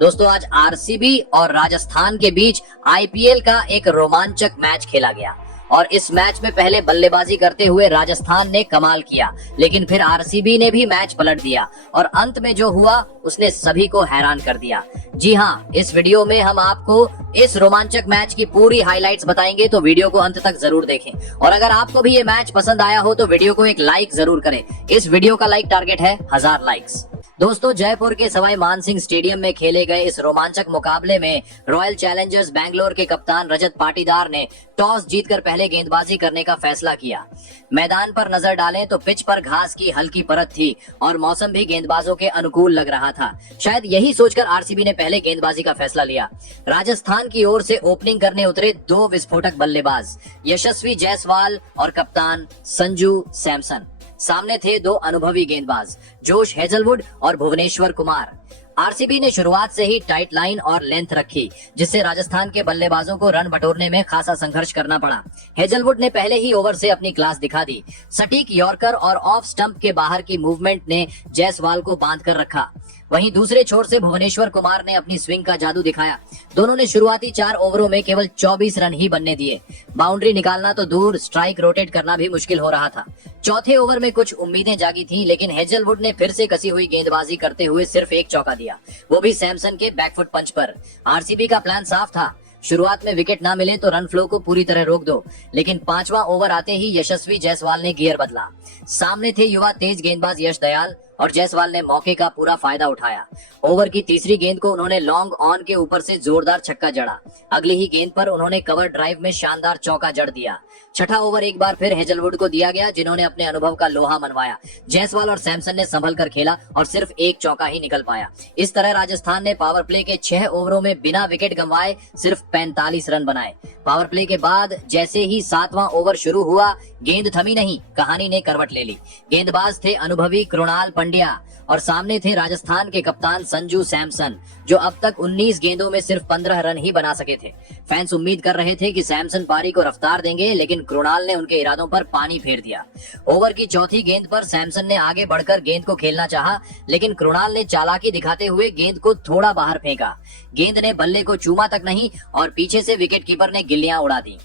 दोस्तों आज आरसीबी और राजस्थान के बीच आईपीएल का एक रोमांचक मैच खेला गया और इस मैच में पहले बल्लेबाजी करते हुए राजस्थान ने कमाल किया, लेकिन फिर आरसीबी ने भी मैच पलट दिया और अंत में जो हुआ उसने सभी को हैरान कर दिया। जी हाँ, इस वीडियो में हम आपको इस रोमांचक मैच की पूरी हाइलाइट्स बताएंगे, तो वीडियो को अंत तक जरूर देखें। और अगर आपको भी ये मैच पसंद आया हो तो वीडियो को एक लाइक जरूर करें। इस वीडियो का लाइक टारगेट है 1000 लाइक्स। दोस्तों जयपुर के सवाई मानसिंह स्टेडियम में खेले गए इस रोमांचक मुकाबले में रॉयल चैलेंजर्स बैंगलोर के कप्तान रजत पाटीदार ने टॉस जीतकर पहले गेंदबाजी करने का फैसला किया। मैदान पर नजर डालें तो पिच पर घास की हल्की परत थी और मौसम भी गेंदबाजों के अनुकूल लग रहा था। शायद यही सोचकर आरसीबी ने पहले गेंदबाजी का फैसला लिया। राजस्थान की ओर से ओपनिंग करने उतरे दो विस्फोटक बल्लेबाज यशस्वी जायसवाल और कप्तान संजू सैमसन। सामने थे दो अनुभवी गेंदबाज जोश हेजलवुड और भुवनेश्वर कुमार। आरसीबी ने शुरुआत से ही टाइट लाइन और लेंथ रखी, जिससे राजस्थान के बल्लेबाजों को रन बटोरने में खासा संघर्ष करना पड़ा। हेजलवुड ने पहले ही ओवर से अपनी क्लास दिखा दी। सटीक यॉर्कर और ऑफ स्टंप के बाहर की मूवमेंट ने जायसवाल को बांध कर रखा। वहीं दूसरे छोर से भुवनेश्वर कुमार ने अपनी स्विंग का जादू दिखाया। दोनों ने शुरुआती 4 ओवरों में केवल 24 रन ही बनने दिए। बाउंड्री निकालना तो दूर, स्ट्राइक रोटेट करना भी मुश्किल हो रहा था। चौथे ओवर में कुछ उम्मीदें जागी थी, लेकिन हेजलवुड ने फिर से कसी हुई गेंदबाजी करते हुए सिर्फ एक चौका दिया, वो भी सैमसन के बैकफुट पंच पर। आरसीबी का प्लान साफ था, शुरुआत में विकेट ना मिले तो रन फ्लो को पूरी तरह रोक दो, लेकिन 5वां ओवर आते ही यशस्वी जायसवाल ने गियर बदला। सामने थे युवा तेज गेंदबाज यश दयाल और जायसवाल ने मौके का पूरा फायदा उठाया। ओवर की तीसरी गेंद को उन्होंने लॉन्ग ऑन के ऊपर से जोरदार छक्का जड़ा। अगली ही गेंद पर उन्होंने कवर ड्राइव में शानदार चौका जड़ दिया। छठा ओवर एक बार फिर हेजलवुड को दिया गया, जिन्होंने अपने अनुभव का लोहा मनवाया। जायसवाल और सैमसन ने संभल कर खेला और सिर्फ एक चौका ही निकल पाया। इस तरह राजस्थान ने पावर प्ले के 6 ओवरों में बिना विकेट गंवाए सिर्फ 45 रन बनाए। पावर प्ले के बाद जैसे ही 7वां ओवर शुरू हुआ, गेंद थमी नहीं, कहानी ने करवट ले ली। गेंदबाज थे अनुभवी कृणाल पंड्या और सामने थे राजस्थान के कप्तान संजू सैमसन, जो अब तक 19 गेंदों में सिर्फ 15 रन ही बना सके थे। फैंस उम्मीद कर रहे थे कि सैमसन पारी को रफ्तार देंगे, लेकिन कृणाल ने उनके इरादों पर पानी फेर दिया। ओवर की चौथी गेंद पर सैमसन ने आगे बढ़कर गेंद को खेलना चाहा, लेकिन कृणाल ने चालाकी दिखाते हुए गेंद को थोड़ा बाहर फेंका। गेंद ने बल्ले को चूमा तक नहीं और पीछे से विकेट कीपर ने गिल्लियां उड़ा दी।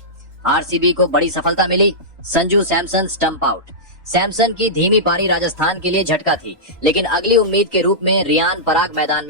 आरसीबी को बड़ी सफलता मिली। Sanju Samson stump out. सैमसन की धीमी पारी राजस्थान के लिए झटका थी, लेकिन अगली उम्मीद के रूप में रियान पराग मैदान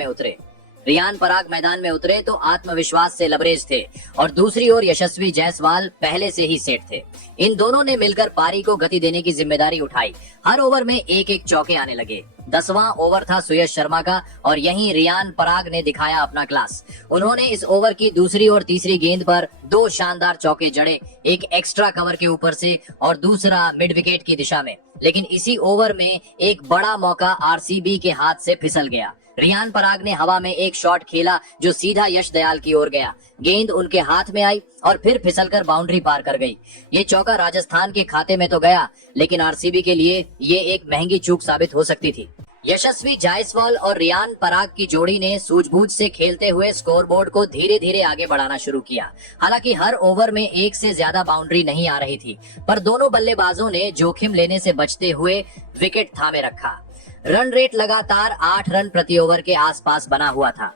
में उतरे तो आत्मविश्वास से लबरेज थे और दूसरी ओर यशस्वी जायसवाल पहले से ही सेट थे। इन दोनों ने मिलकर पारी को गति देने की जिम्मेदारी उठाई। हर ओवर में एक एक चौके आने लगे। 10वां ओवर था सुयश शर्मा का और यहीं रियान पराग ने दिखाया अपना क्लास। उन्होंने इस ओवर की दूसरी और तीसरी गेंद पर 2 शानदार चौके जड़े, एक एक्स्ट्रा कवर के ऊपर से और दूसरा मिड विकेट की दिशा में। लेकिन इसी ओवर में एक बड़ा मौका आरसीबी के हाथ से फिसल गया। रियान पराग ने हवा में एक शॉट खेला जो सीधा यश दयाल की ओर गया। गेंद उनके हाथ में आई और फिर फिसलकर बाउंड्री पार कर गई। ये चौका राजस्थान के खाते में तो गया, लेकिन आरसीबी के लिए ये एक महंगी चूक साबित हो सकती थी। यशस्वी जायसवाल और रियान पराग की जोड़ी ने सूझबूझ से खेलते हुए स्कोरबोर्ड को धीरे धीरे आगे बढ़ाना शुरू किया। हालांकि हर ओवर में एक से ज्यादा बाउंड्री नहीं आ रही थी, पर दोनों बल्लेबाजों ने जोखिम लेने से बचते हुए विकेट थामे रखा। रन रेट लगातार 8 रन प्रति ओवर के आसपास बना हुआ था।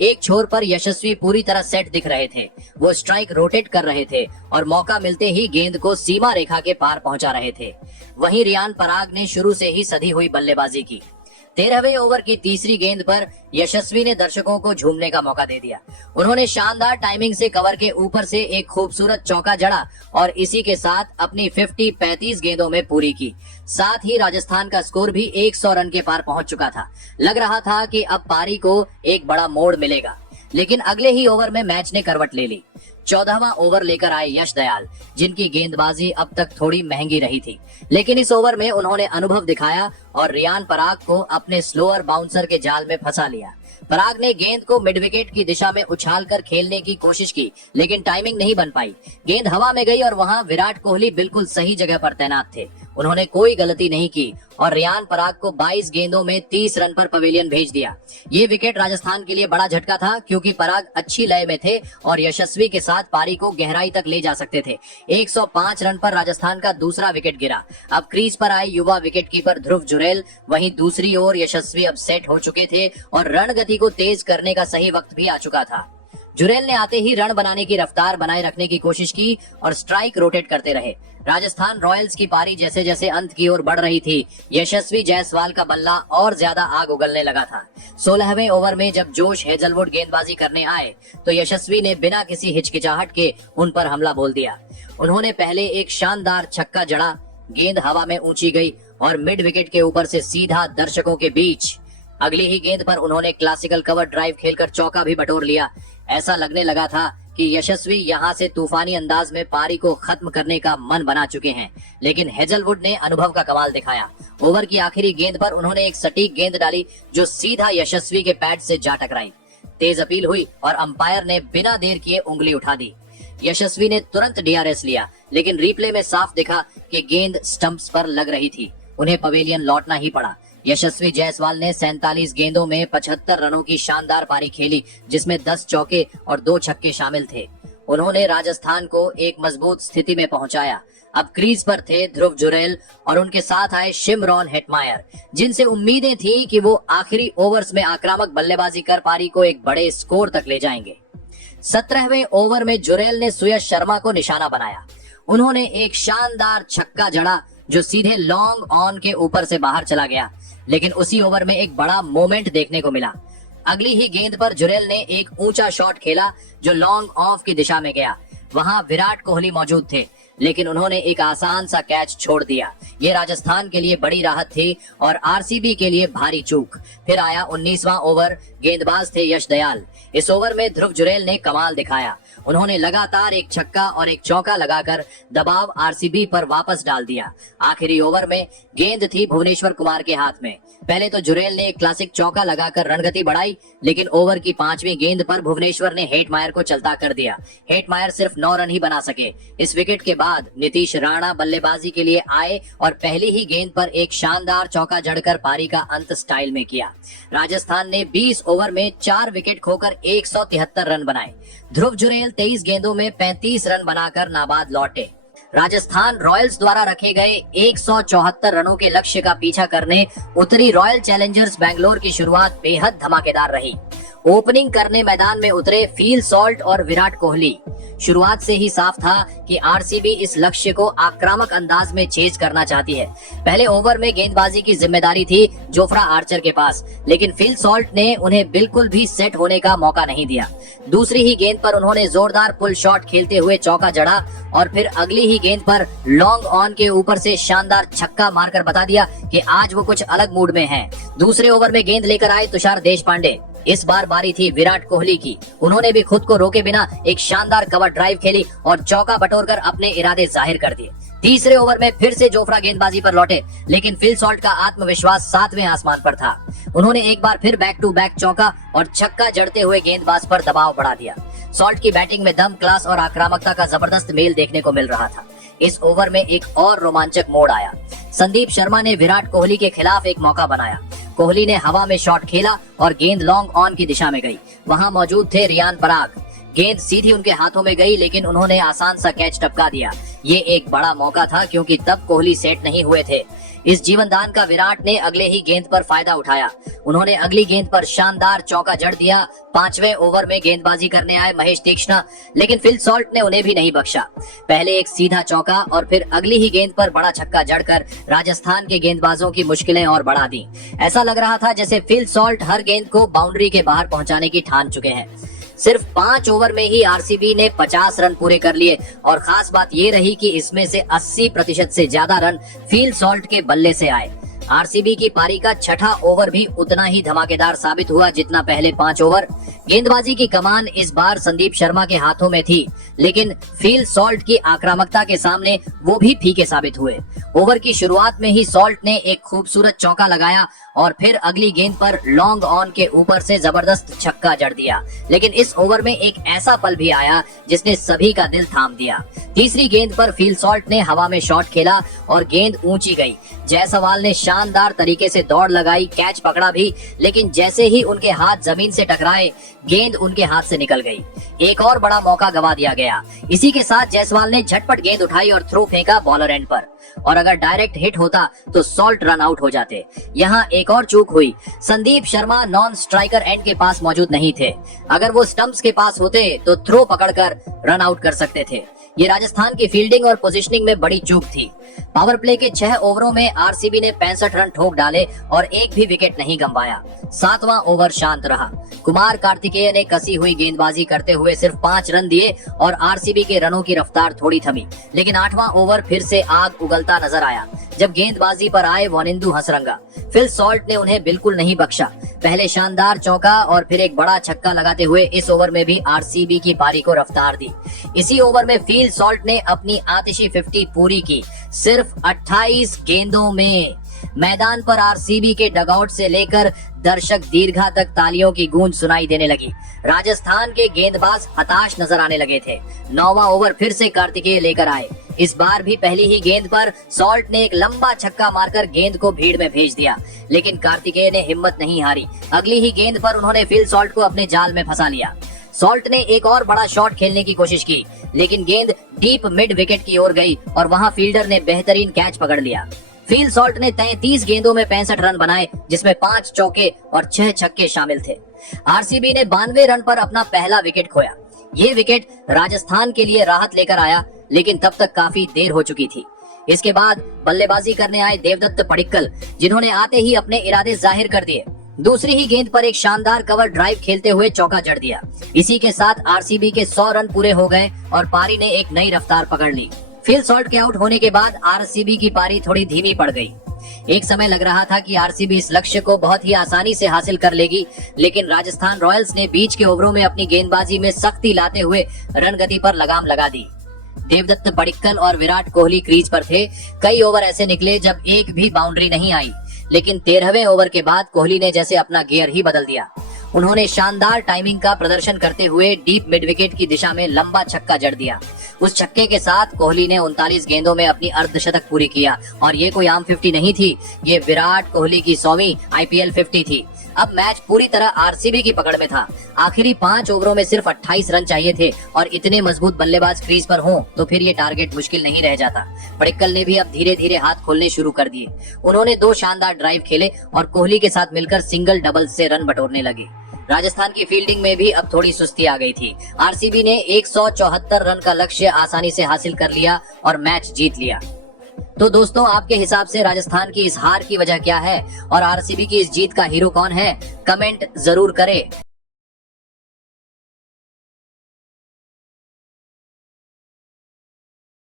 एक छोर पर यशस्वी पूरी तरह सेट दिख रहे थे। वो स्ट्राइक रोटेट कर रहे थे और मौका मिलते ही गेंद को सीमा रेखा के पार पहुंचा रहे थे। वहीं रियान पराग ने शुरू से ही सधी हुई बल्लेबाजी की। 13वें ओवर की तीसरी गेंद पर यशस्वी ने दर्शकों को झूमने का मौका दे दिया। उन्होंने शानदार टाइमिंग से कवर के ऊपर से एक खूबसूरत चौका जड़ा और इसी के साथ अपनी 35 गेंदों में पूरी की। साथ ही राजस्थान का स्कोर भी 100 रन के पार पहुंच चुका था। लग रहा था कि अब पारी को एक बड़ा मोड़ मिलेगा, लेकिन अगले ही ओवर में मैच ने करवट ले ली। 14वां ओवर लेकर आए यश दयाल, जिनकी गेंदबाजी अब तक थोड़ी महंगी रही थी, लेकिन इस ओवर में उन्होंने अनुभव दिखाया और रियान पराग को अपने स्लोअर बाउंसर के जाल में फंसा लिया। पराग ने गेंद को मिड विकेट की दिशा में उछालकर खेलने की कोशिश की, लेकिन टाइमिंग नहीं बन पाई। गेंद हवा में गई और वहां विराट कोहली बिल्कुल सही जगह पर तैनात थे। उन्होंने कोई गलती नहीं की और रियान पराग को 22 गेंदों में 30 रन पर पवेलियन भेज दिया। ये विकेट राजस्थान के लिए बड़ा झटका था क्योंकि पराग अच्छी लय में थे और यशस्वी के साथ पारी को गहराई तक ले जा सकते थे। 105 रन पर राजस्थान का दूसरा विकेट गिरा। अब क्रीज पर आए युवा विकेटकीपर ध्रुव जुरैल, वहीं दूसरी ओर यशस्वी अब सेट हो चुके थे और रणगति को तेज करने का सही वक्त भी आ चुका था। जुरैल ने आते ही रन बनाने की रफ्तार बनाए रखने की कोशिश की और स्ट्राइक रोटेट करते रहे। राजस्थान रॉयल्स की पारी जैसे जैसे अंत की ओर बढ़ रही थी, यशस्वी जायसवाल का बल्ला और ज्यादा आग उगलने लगा था। 16वें ओवर में जब जोश हेजलवुड गेंदबाजी करने आए तो यशस्वी ने बिना किसी हिचकिचाहट के उन पर हमला बोल दिया। उन्होंने पहले एक शानदार छक्का जड़ा, गेंद हवा में ऊंची गई और मिड विकेट के ऊपर से सीधा दर्शकों के बीच। अगली ही गेंद पर उन्होंने क्लासिकल कवर ड्राइव खेलकर चौका भी बटोर लिया। ऐसा लगने लगा था कि यशस्वी यहां से तूफानी अंदाज में पारी को खत्म करने का मन बना चुके हैं, लेकिन हेजलवुड ने अनुभव का कमाल दिखाया। ओवर की आखिरी गेंद पर उन्होंने एक सटीक गेंद डाली जो सीधा यशस्वी के पैड से जा टकराई। तेज अपील हुई और अंपायर ने बिना देर किए उंगली उठा दी। यशस्वी ने तुरंत डीआरएस लिया, लेकिन रिप्ले में साफ दिखा कि गेंद स्टंप्स पर लग रही थी। उन्हें पवेलियन लौटना ही पड़ा। यशस्वी जायसवाल ने 47 गेंदों में 75 रनों की शानदार पारी खेली, जिसमें 10 चौके और 2 छक्के शामिल थे। उन्होंने राजस्थान को एक मजबूत स्थिति में पहुंचाया। अब क्रीज पर थे ध्रुव जुरैल और उनके साथ आए शिमरॉन हेटमायर, जिनसे उम्मीदें थी कि वो आखिरी ओवर्स में आक्रामक बल्लेबाजी कर पारी को एक बड़े स्कोर तक ले जाएंगे। 17वें ओवर में जुरैल ने सुयश शर्मा को निशाना बनाया। उन्होंने एक शानदार छक्का जड़ा जो सीधे लॉन्ग ऑन के ऊपर से बाहर चला गया, लेकिन उसी ओवर में एक बड़ा मोमेंट देखने को मिला। अगली ही गेंद पर जुरैल ने एक ऊंचा शॉट खेला जो लॉन्ग ऑफ की दिशा में गया। वहां विराट कोहली मौजूद थे, लेकिन उन्होंने एक आसान सा कैच छोड़ दिया। ये राजस्थान के लिए बड़ी राहत थी और आरसीबी के लिए भारी चूक। फिर आया 19वां ओवर। गेंदबाज थे यश दयाल। इस ओवर में ध्रुव जुरैल ने कमाल दिखाया। उन्होंने लगातार एक छक्का और एक चौका लगाकर दबाव आरसीबी पर वापस डाल दिया। आखिरी ओवर में गेंद थी भुवनेश्वर कुमार के हाथ में। पहले तो जुरैल ने एक क्लासिक चौका लगाकर रणगति बढ़ाई, लेकिन ओवर की 5वीं गेंद पर भुवनेश्वर ने हेटमायर को चलता कर दिया। हेटमायर सिर्फ 9 रन ही बना सके। इस विकेट के बाद नीतीश राणा बल्लेबाजी के लिए आए और पहली ही गेंद पर एक शानदार चौका जड़कर पारी का अंत स्टाइल में किया। राजस्थान ने 20 ओवर में 4 विकेट खोकर 173 रन बनाए। ध्रुव जुरैल 23 गेंदों में 35 रन बनाकर नाबाद लौटे। राजस्थान रॉयल्स द्वारा रखे गए 174 रनों के लक्ष्य का पीछा करने उतरी रॉयल चैलेंजर्स बेंगलोर की शुरुआत बेहद धमाकेदार रही। ओपनिंग करने मैदान में उतरे फील सॉल्ट और विराट कोहली। शुरुआत से ही साफ था कि आरसीबी इस लक्ष्य को आक्रामक अंदाज में चेज करना चाहती है। पहले ओवर में गेंदबाजी की जिम्मेदारी थी जोफ्रा आर्चर के पास, लेकिन फील सॉल्ट ने उन्हें बिल्कुल भी सेट होने का मौका नहीं दिया। दूसरी ही गेंद पर उन्होंने जोरदार पुल शॉट खेलते हुए चौका जड़ा और फिर अगली ही गेंद पर लॉन्ग ऑन के ऊपर से शानदार छक्का मारकर बता दिया कि आज वो कुछ अलग मूड में हैं। दूसरे ओवर में गेंद लेकर आए तुषार देशपांडे। इस बार बारी थी विराट कोहली की। उन्होंने भी खुद को रोके बिना एक शानदार कवर ड्राइव खेली और चौका बटोरकर अपने इरादे जाहिर कर दिए। तीसरे ओवर में फिर से जोफ्रा गेंदबाजी पर लौटे, लेकिन फिल सॉल्ट का आत्मविश्वास 7वें आसमान पर था। उन्होंने एक बार फिर बैक टू बैक चौका और छक्का जड़ते हुए गेंदबाज पर दबाव बढ़ा दिया। सॉल्ट की बैटिंग में दम, क्लास और आक्रामकता का जबरदस्त मेल देखने को मिल रहा था। इस ओवर में एक और रोमांचक मोड़ आया। संदीप शर्मा ने विराट कोहली के खिलाफ एक मौका बनाया। कोहली ने हवा में शॉट खेला और गेंद लॉन्ग ऑन की दिशा में गई। वहां मौजूद थे रियान पराग। गेंद सीधी उनके हाथों में गई, लेकिन उन्होंने आसान सा कैच टपका दिया। ये एक बड़ा मौका था क्योंकि तब कोहली सेट नहीं हुए थे। इस जीवनदान का विराट ने अगले ही गेंद पर फायदा उठाया। उन्होंने अगली गेंद पर शानदार चौका जड़ दिया। 5वें ओवर में गेंदबाजी करने आए महेश तीक्ष्णा, लेकिन फिल सॉल्ट ने उन्हें भी नहीं बख्शा। पहले एक सीधा चौका और फिर अगली ही गेंद पर बड़ा छक्का जड़कर राजस्थान के गेंदबाजों की मुश्किलें और बढ़ा दी। ऐसा लग रहा था जैसे फिल सॉल्ट हर गेंद को बाउंड्री के बाहर पहुंचाने की ठान चुके हैं। सिर्फ 5 ओवर में ही आरसीबी ने 50 रन पूरे कर लिए और खास बात ये रही कि इसमें से 80% से ज्यादा रन फील सॉल्ट के बल्ले से आए। आरसीबी की पारी का छठा ओवर भी उतना ही धमाकेदार साबित हुआ जितना पहले 5 ओवर। गेंदबाजी की कमान इस बार संदीप शर्मा के हाथों में थी, लेकिन फील सॉल्ट की आक्रामकता के सामने वो भी फीके साबित हुए। ओवर की शुरुआत में ही सॉल्ट ने एक खूबसूरत चौका लगाया और फिर अगली गेंद पर लॉन्ग ऑन के ऊपर से जबरदस्त छक्का जड़ दिया। लेकिन इस ओवर में एक ऐसा पल भी आया जिसने सभी का दिल थाम दिया। तीसरी गेंद पर फील सॉल्ट ने हवा में शॉट खेला और गेंद ऊंची गई। जायसवाल ने शानदार तरीके से दौड़ लगाई, कैच पकड़ा भी, लेकिन जैसे ही उनके हाथ जमीन से टकराए गेंद उनके हाथ से निकल गई। एक और बड़ा मौका गवा दिया गया। इसी के साथ जायसवाल ने झटपट गेंद उठाई और थ्रो फेंका बॉलर एंड पर, और अगर डायरेक्ट हिट होता तो सॉल्ट रन आउट हो जाते। यहाँ एक और चूक हुई। Sandeep Sharma non striker end के पास मौजूद नहीं थे। अगर वो स्टंप्स के पास होते तो थ्रो पकड़कर रन आउट कर सकते थे। ये राजस्थान की फील्डिंग और पोजीशनिंग में बड़ी चूक थी। पावर प्ले के 6 ओवरों में आरसीबी ने 65 रन ठोक डाले और एक भी विकेट नहीं गंवाया। 7वां ओवर शांत रहा। कुमार कार्तिकेय ने कसी हुई गेंदबाजी करते हुए सिर्फ 5 रन दिए और आरसीबी के रनों की रफ्तार थोड़ी थमी। लेकिन 8वां ओवर फिर से आग उगलता नजर आया जब गेंदबाजी पर आए वनिंदु हसरंगा। फिल सॉल्ट ने उन्हें बिल्कुल नहीं बख्शा। पहले शानदार चौका और फिर एक बड़ा छक्का लगाते हुए इस ओवर में भी आरसीबी की पारी को रफ्तार दी। इसी ओवर में फील सॉल्ट ने अपनी आतिशी 50 पूरी की, सिर्फ 28 गेंदों में। मैदान पर आरसीबी के डगआउट से लेकर दर्शक दीर्घा तक तालियों की गूंज सुनाई देने लगी। राजस्थान के गेंदबाज हताश नजर आने लगे थे। 9वां ओवर फिर से कार्तिकेय लेकर आए। इस बार भी पहली ही गेंद पर सॉल्ट ने एक लंबा छक्का मारकर गेंद को भीड़ में भेज दिया, लेकिन कार्तिकेय ने हिम्मत नहीं हारी। अगली ही गेंद पर उन्होंने फिल सॉल्ट को अपने जाल में फंसा लिया। सॉल्ट ने एक और बड़ा शॉट खेलने की कोशिश की, लेकिन गेंद डीप मिड विकेट की ओर गई और वहां फील्डर ने बेहतरीन कैच पकड़ लिया। फील सॉल्ट ने 33 गेंदों में 65 रन बनाए, जिसमें 5 चौके और 6 छक्के शामिल थे। आरसीबी ने 92 रन पर अपना पहला विकेट खोया। ये विकेट राजस्थान के लिए राहत लेकर आया, लेकिन तब तक काफी देर हो चुकी थी। इसके बाद बल्लेबाजी करने आए देवदत्त पडिक्कल, जिन्होंने आते ही अपने इरादे जाहिर कर दिए। दूसरी ही गेंद पर एक शानदार कवर ड्राइव खेलते हुए चौका जड़ दिया। इसी के साथ आरसीबी के 100 रन पूरे हो गए और पारी ने एक नई रफ्तार पकड़ ली। फिल सॉल्ट के आउट होने के बाद आरसीबी की पारी थोड़ी धीमी पड़ गई। एक समय लग रहा था कि आरसीबी इस लक्ष्य को बहुत ही आसानी से हासिल कर लेगी, लेकिन राजस्थान रॉयल्स ने बीच के ओवरों में अपनी गेंदबाजी में सख्ती लाते हुए रन गति पर लगाम लगा दी। देवदत्त पडिक्कल और विराट कोहली क्रीज पर थे। कई ओवर ऐसे निकले जब एक भी बाउंड्री नहीं आई, लेकिन 13वें ओवर के बाद कोहली ने जैसे अपना गियर ही बदल दिया। उन्होंने शानदार टाइमिंग का प्रदर्शन करते हुए डीप मिड विकेट की दिशा में लंबा छक्का जड़ दिया। उस छक्के के साथ कोहली ने 39 गेंदों में अपनी अर्धशतक पूरी किया, और ये कोई आम 50 नहीं थी, ये विराट कोहली की 100वीं आईपीएल 50 थी। अब मैच पूरी तरह आरसीबी की पकड़ में था। आखिरी 5 ओवरों में सिर्फ 28 रन चाहिए थे, और इतने मजबूत बल्लेबाज क्रीज पर हों तो फिर ये टारगेट मुश्किल नहीं रह जाता। पडिक्कल ने भी अब धीरे धीरे हाथ खोलने शुरू कर दिए। उन्होंने 2 शानदार ड्राइव खेले और कोहली के साथ मिलकर सिंगल डबल से रन बटोरने लगे। राजस्थान की फील्डिंग में भी अब थोड़ी सुस्ती आ गई थी। आरसीबी ने 174 रन का लक्ष्य आसानी से हासिल कर लिया और मैच जीत लिया। तो दोस्तों, आपके हिसाब से राजस्थान की इस हार की वजह क्या है और आरसीबी की इस जीत का हीरो कौन है? कमेंट जरूर करें।